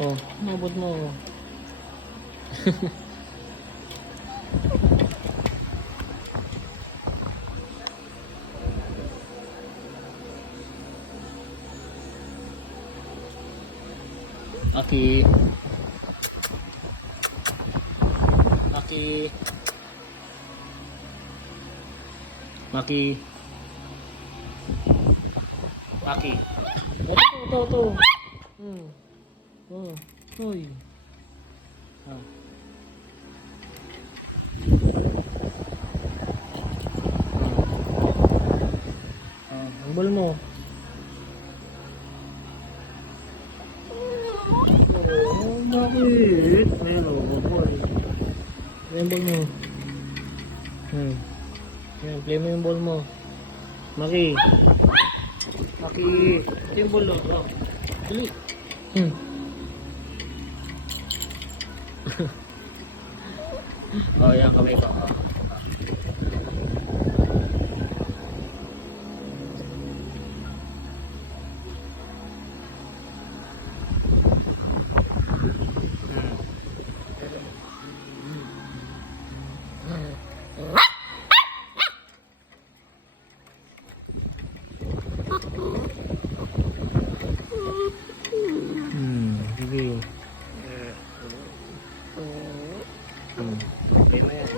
Oh, nabot mo. Aki. Maki. Maki. Maki. Ito. Hoy. Ah. Ang ball mo. Oh, bakit? Meron, ball. Yung ball mo. Yan, play mo yung ball mo. Maki. Maki. Ito yung ball, oh. Dali. Oh, yan, kamay ko. Sige. Okay mo yan.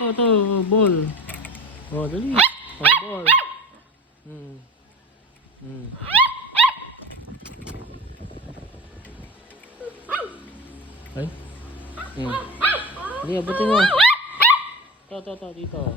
Ito, ball. Oh, dali. Oh, ball. Ay? Hindi, abutin mo. Ito, dito. Oh.